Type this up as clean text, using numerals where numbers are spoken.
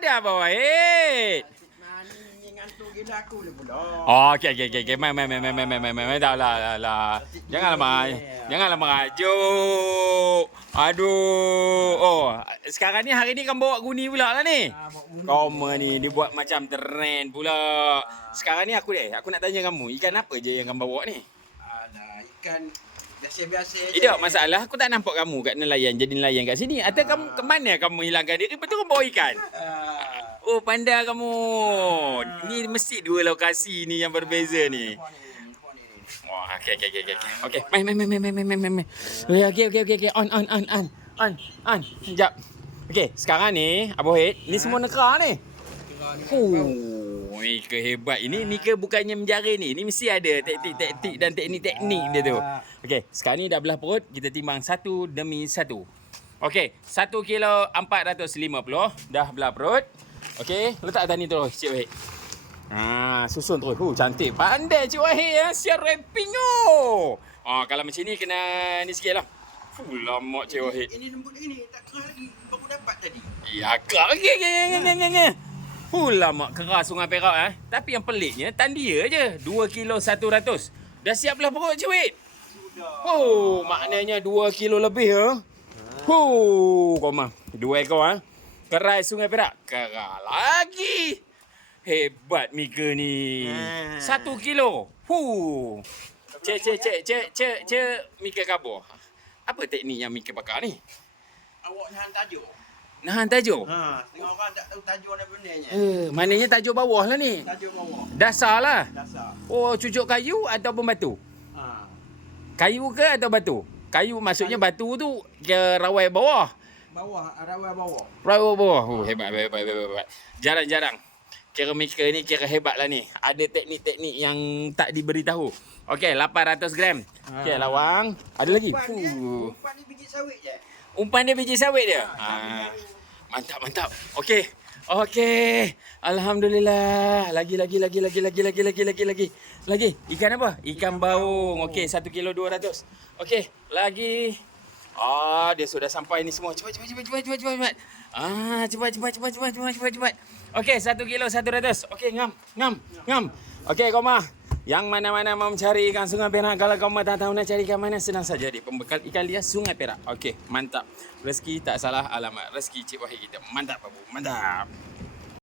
ada Abang Wahid. Oh, okey. Mai. Dah. Janganlah merajuk. Aduh. Oh, sekarang ni hari ni kamu bawa guni pula lah ni. Koma ni dia buat macam trend pula. Sekarang ni aku nak tanya kamu, ikan apa je yang kamu bawa ni? Alah, ikan biasa-biasa je. Tidak, masalah aku tak nampak kamu kat nelayan, jadi nelayan kat sini. Atau kamu ke mana kamu hilangkan diri? Betul kamu bawa ikan? Oh, pandai kamu. Ni mesti dua lokasi ni yang berbeza ni. Wah, okey. Okey, main. Okey. On. Sekejap. Okey, sekarang ni, Abang Wahid, ni semua nekra ni. Ni kehebat. Ini ke bukannya menjara ni. Ini mesti ada taktik dan teknik dia tu. Okey, sekarang ni dah belah perut. Kita timbang satu demi satu. Okey, 1 kilo 450 dah belah perut. Okey, letak atas ni terus, Cik Wahid. Susun terus. Cantik. Pandai Cik Wahid ya. Siap rapping kalau macam ni kena ni sikit lah. Lama Cik Wahid. Ini lembut lagi ni. Tak keras lagi. Baru dapat tadi. Ya, keras. Okey. Lama keras Sungai Perak Tapi yang peliknya tandia je 2 kilo 100. Dah siap belah perut Cik Wahid? Sudah. Maknanya 2 kilo lebih Koma 2 ekor Kerai Sungai Perak. Keras lagi. Hebat Mika ni. 1 kilo. Cik Mika kabur. Apa teknik yang Mika pakai ni? Awak nahan tajuk. Nahan tajuk? Setengah orang tak tahu tajuk apa benarnya. Maknanya tajuk bawah lah ni. Tajuk bawah. Dasar lah. Dasar. Oh, cucuk kayu ataupun batu? Kayu ke atau batu? Kayu maksudnya batu tu ke rawai bawah? Rawai bawah. Rawai bawah. Hebat. Jarang-jarang. Kira Mika ni kira hebat lah ni. Ada teknik-teknik yang tak diberitahu. Okey, 800 gram. Okey, lawang. Ada lagi? Umpan ni biji sawit je. Umpan dia biji sawit dia? Mantap. Okey. Alhamdulillah. Lagi. Ikan apa? Ikan baung. Okey, 1 kilo 200. Okey, lagi. Dia sudah sampai ni semua. Cepat. Cepat. Okey, 1 kilo 100. Okey, ngam. Okey, Koma. Yang mana-mana mau mencari ikan Sungai Perak, kalau Koma tak tahu nak cari ikan mana, senang saja di pembekal ikan liar Sungai Perak. Okey, mantap. Rezeki tak salah alamat. Rezeki Cik Wahid kita. Mantap, Babu. Mantap.